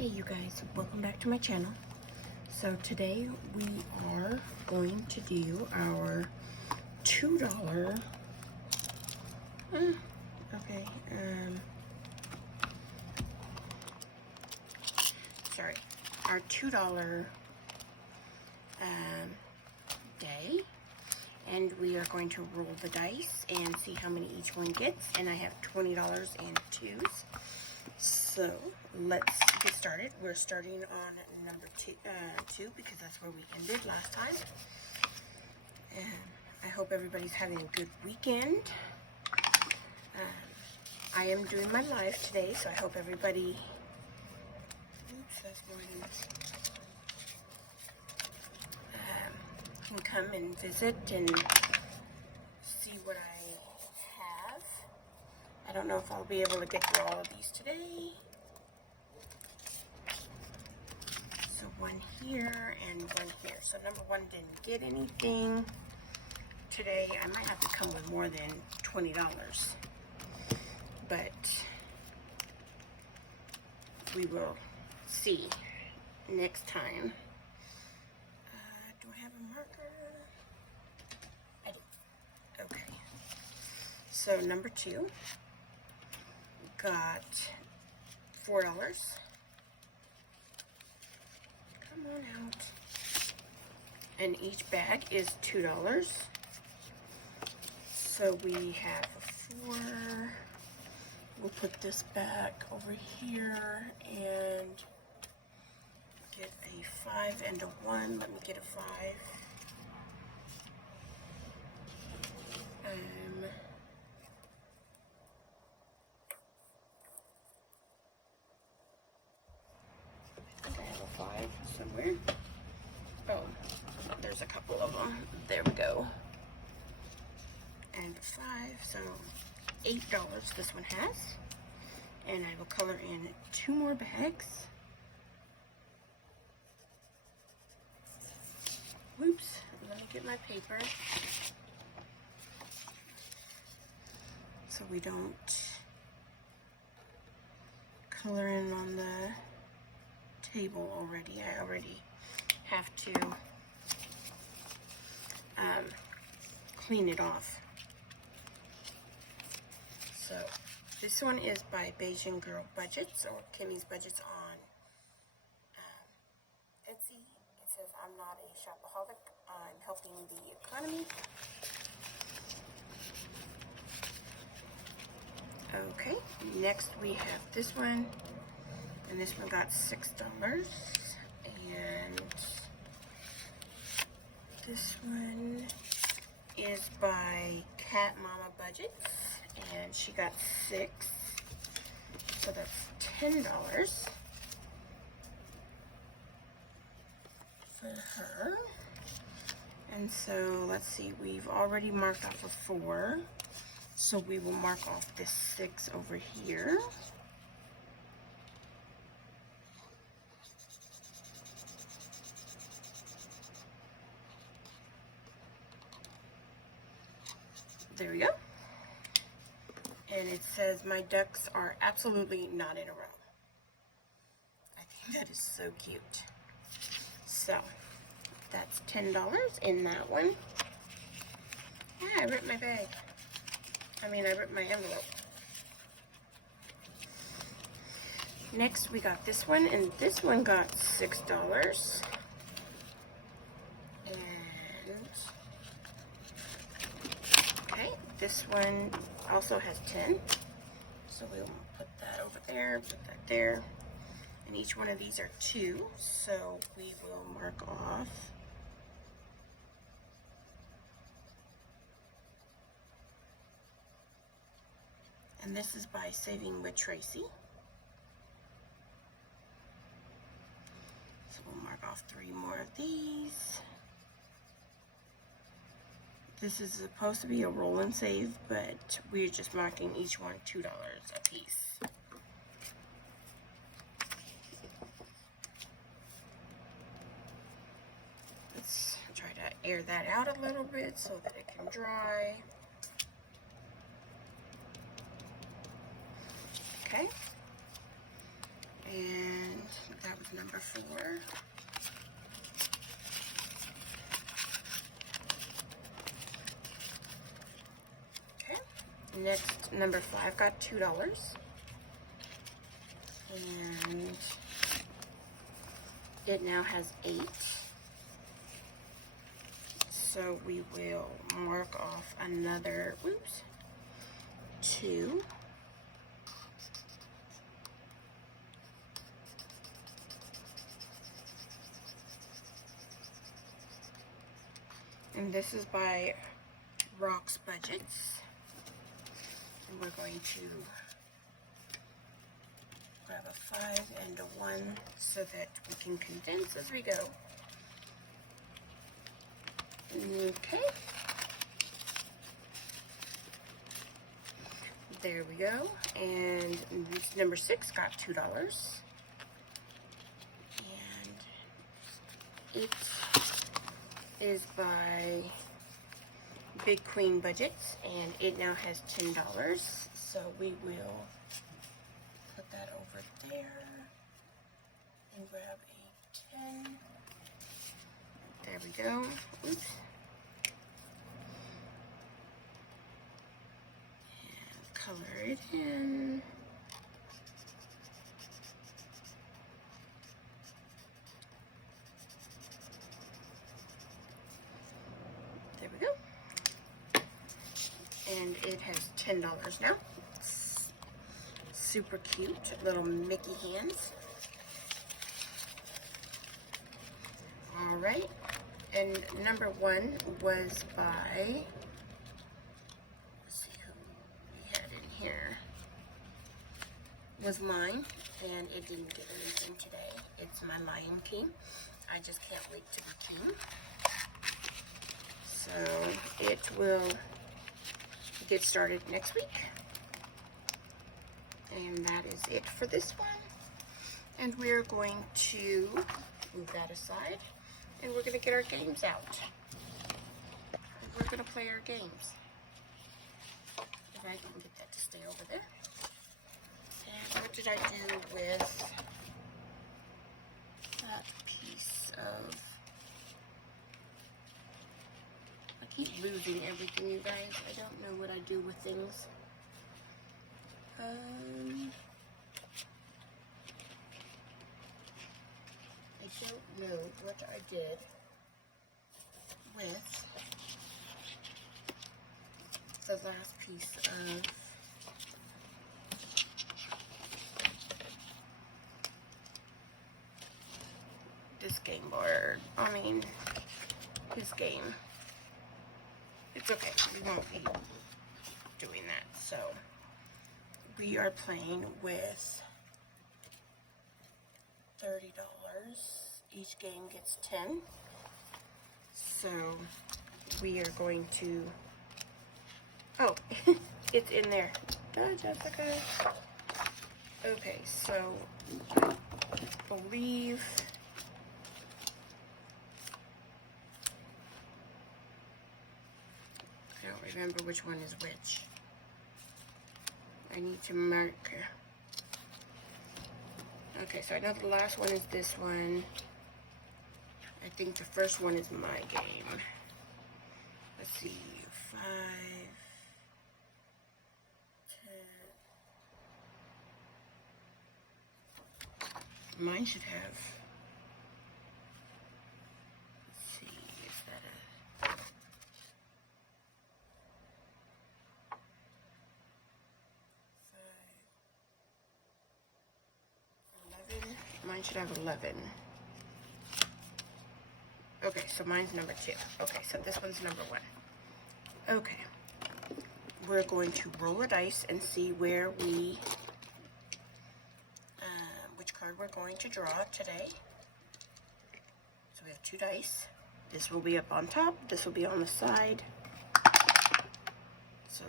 Hey you guys, welcome back to my channel. So today we are going to do our $2 our $2 day, and we are going to roll the dice and see how many each one gets, and I have $20 in twos. So let's get started. We're starting on number two because that's where we ended last time. And I hope everybody's having a good weekend. I am doing my live today, so I hope everybody can come and visit and see what I have. I don't know if I'll be able to get through all of these today. So one here and one here. So number one didn't get anything today. I might have to come with more than $20, but we will see next time. Do I have a marker? I do. Okay. So number two got $4. Come on out. And each bag is $2. So we have a 4. We'll put this back over here and get a 5 and a 1. Let me get a 5. I think I have a 5 somewhere. Oh, there's a couple of them. There we go. And a 5, so $8 this one has. And I will color in 2 more bags. Whoops, let me get my paper so we don't color in on the table already. I already have to clean it off. So this one is by Beijing Girl Budgets, or Kimmy's Budgets on Etsy. It says, I'm not a shopaholic, I'm helping the economy. Okay, next we have this one, and this one got $6. And this one is by Cat Mama Budgets, and she got 6, so that's $10 for her. And so let's see, we've already marked off a 4, so we will mark off this 6 over here. There we go. And it says, my ducks are absolutely not in a row. I think that is so cute. So, that's $10 in that one. Yeah, I ripped my bag. I ripped my envelope. Next, we got this one, and this one got $6. This one also has 10, so we'll put that over there, put that there, and each one of these are 2, so we will mark off and this is by Saving with Tracy, so we'll mark off 3 more of these. This is supposed to be a roll and save, but we're just marking each one $2 a piece. Let's try to air that out a little bit so that it can dry. Okay. And number 4. Okay. Next, number 5 got $2. And it now has 8. So we will mark off another, 2. And this is by Rock's Budgets. And we're going to grab a 5 and a 1 so that we can condense as we go. Okay. There we go. And number 6 got $2. And it is by Big Queen Budgets, and it now has $10. So we will put that over there and grab a 10. There we go. Oops. And color it in. There we go. And it has $10 now. It's super cute, little Mickey hands. All right. And number 1 was by, let's see who we had in here, was mine, and it didn't get anything today. It's my Lion King. I just can't wait to be king. So it will get started next week. And that is it for this one. And we're going to move that aside. And we're going to get our games out. We're going to play our games. If I can get that to stay over there. And what did I do with that piece of... I keep losing everything, you guys. I don't know what I do with things. I don't know what I did with the last piece of this game board. I mean, his game. It's okay. We won't be doing that. So, we are playing with $30. Each game gets 10. So we are going to, oh, it's in there. Duh, Jessica. Okay, so I believe I don't remember which one is which. I need to mark. Okay, so I know the last one is this one. I think the first one is my game. Let's see, 5, 10. Mine should have, let's see, is that a, 11? Mine should have 11. Okay, so mine's number 2. Okay, so this one's number 1. Okay. We're going to roll a dice and see where we, which card we're going to draw today. So we have 2 dice. This will be up on top. This will be on the side. So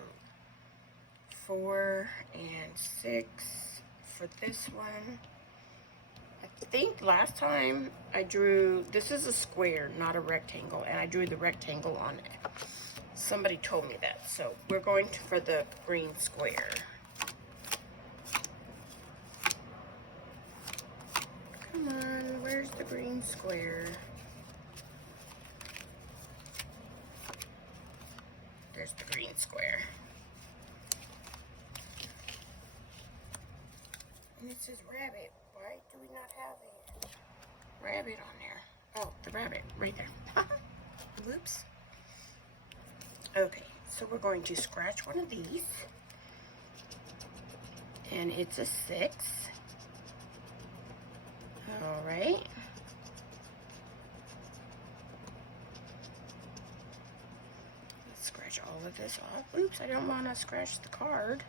4 and 6 for this one. I think last time I drew, this is a square, not a rectangle, and I drew the rectangle on it. Somebody told me that, so we're going for the green square. Come on. green square. There's the green square. And it says rabbit. Why do we not have a rabbit on there? Oh, the rabbit right there. Whoops. Okay, so we're going to scratch one of these. And it's a 6. All right. Let's scratch all of this off. Oops, I don't want to scratch the card.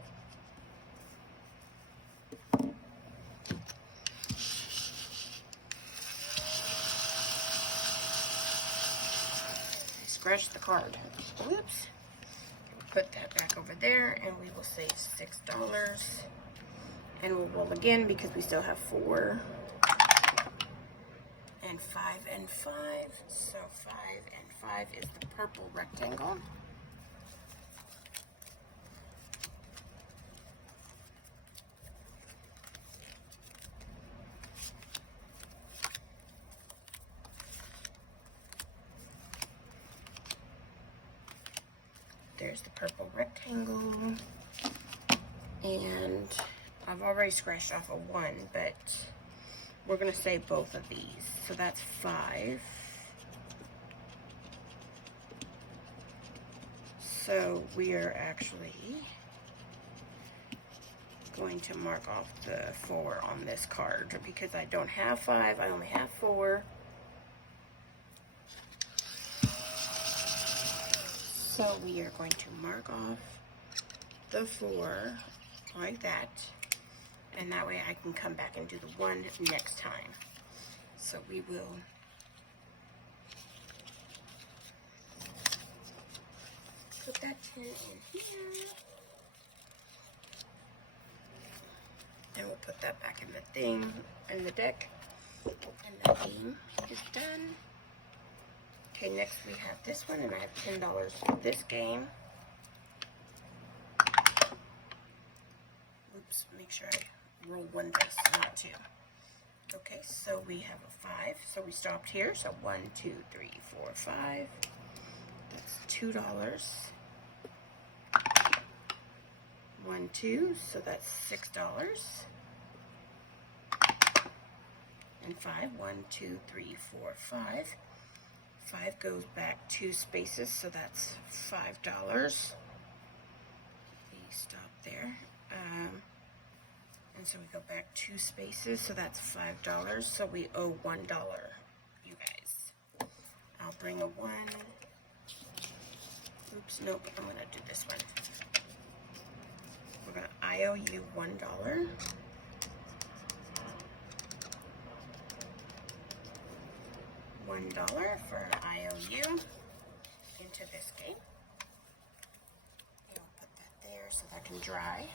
Scratch the card. Whoops. Put that back over there and we will save $6. And we'll roll again because we still have 4. And 5 and 5. So 5 and 5 is the purple rectangle. There's the purple rectangle. And I've already scratched off a 1, but we're going to save both of these. So that's 5. So we are actually going to mark off the 4 on this card because I don't have 5, I only have 4. So we are going to mark off the 4 like that, and that way I can come back and do the 1 next time. So we will put that 10 in here, and we'll put that back in the thing, in the deck, and the game is done. Okay, next we have this one, and I have $10 for this game. Oops, make sure I roll 1 dice, not 2. Okay, so we have a 5, so we stopped here. So 1, 2, 3, 4, 5. That's $2. 1, 2, so that's $6. And 5, 1, 2, 3, 4, 5. 5 goes back 2 spaces, so that's $5. We stop there. And so we go back 2 spaces, so that's $5. So we owe $1, you guys. I'll bring a 1. Oops, nope, I'm going to do this one. We're going to IOU $1. $1 for an IOU into this game. And I'll put that there so that can dry.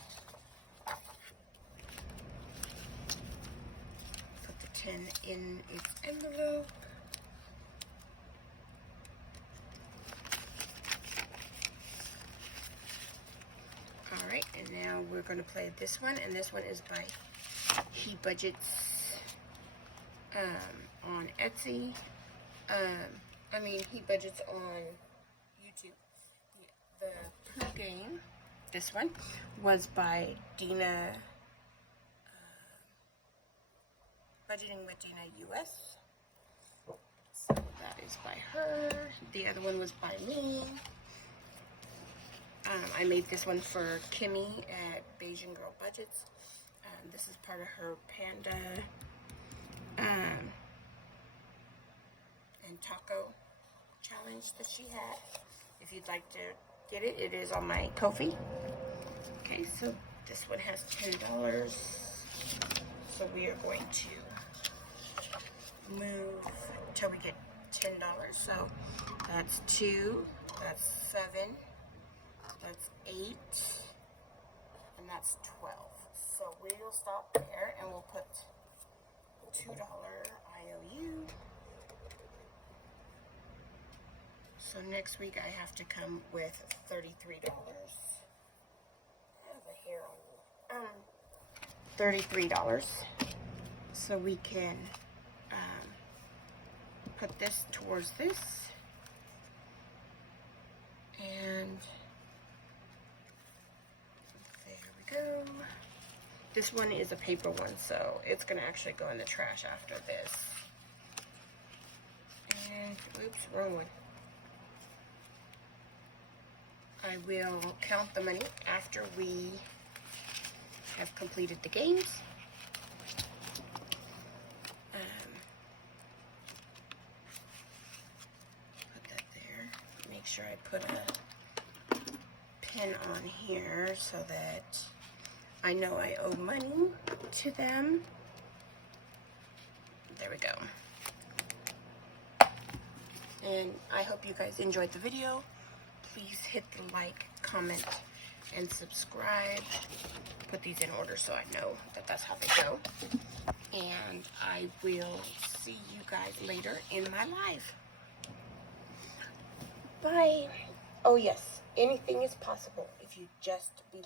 Put the 10 in its envelope. Alright, and now we're going to play this one, and this one is by He Budgets on Etsy. He Budgets on YouTube. The Pooh game, this one, was by Dina, Budgeting with Dina US. So that is by her. The other one was by me. I made this one for Kimmy at Beijing Girl Budgets. This is part of her panda and taco challenge that she had. If you'd like to get it, it is on my Ko-fi. Okay, so this one has $10. So we are going to move until we get $10. So that's 2, that's 7, that's 8, and that's 12. So we'll stop there and we'll put $2 IOU. So next week I have to come with $33. I have a hair on $33. So we can put this towards this. And there we go. This one is a paper one, so it's going to actually go in the trash after this. And, oops, wrong one. I will count the money after we have completed the games. Put that there. Make sure I put a pin on here so that I know I owe money to them. There we go. And I hope you guys enjoyed the video. Please hit the like, comment, and subscribe. Put these in order so I know that that's how they go. And I will see you guys later in my live. Bye. Oh yes, anything is possible if you just believe.